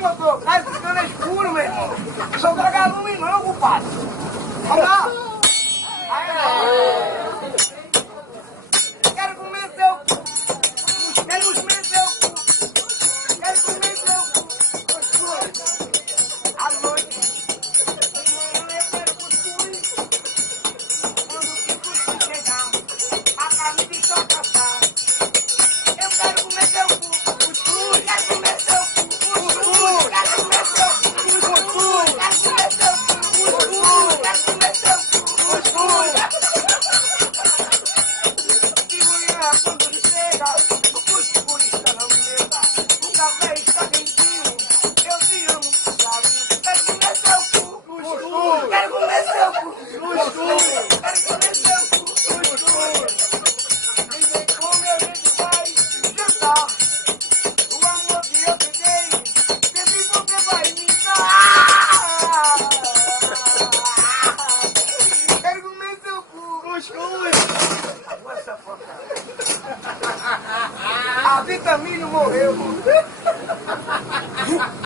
motor? Tá ficando escuro, meu irmão. Sou vagalume não, compadre. Vamos lá. Aí, quero comer seu cu. Quero comer seu cu. Quero comer seu cu. À noite. Eu quero cuscuz. Quando o cuscuz chegar, a carne de chocatar. Eu quero comer seu cu. Cuscuz. Quero comer seu cu. Cuscuz. Quero comer seu cu. Cuscuz. Quero comer seu cu. Cuscuz. Quero comer seu cu. Cuscuz. De manhã, quando ele chega, o cuscuz está na mesa. O café está quentinho. Eu te amo, sabe? Quero comer seu cu. Cuscuz. Quero comer seu cu. Cuscuz. Quero comer seu cu. Cuscuz. Vem ver como a gente vai jantar. O amor que eu te dei, sempre você vai me dar. Quero comer seu cu. Cuscuz. A vitamina morreu.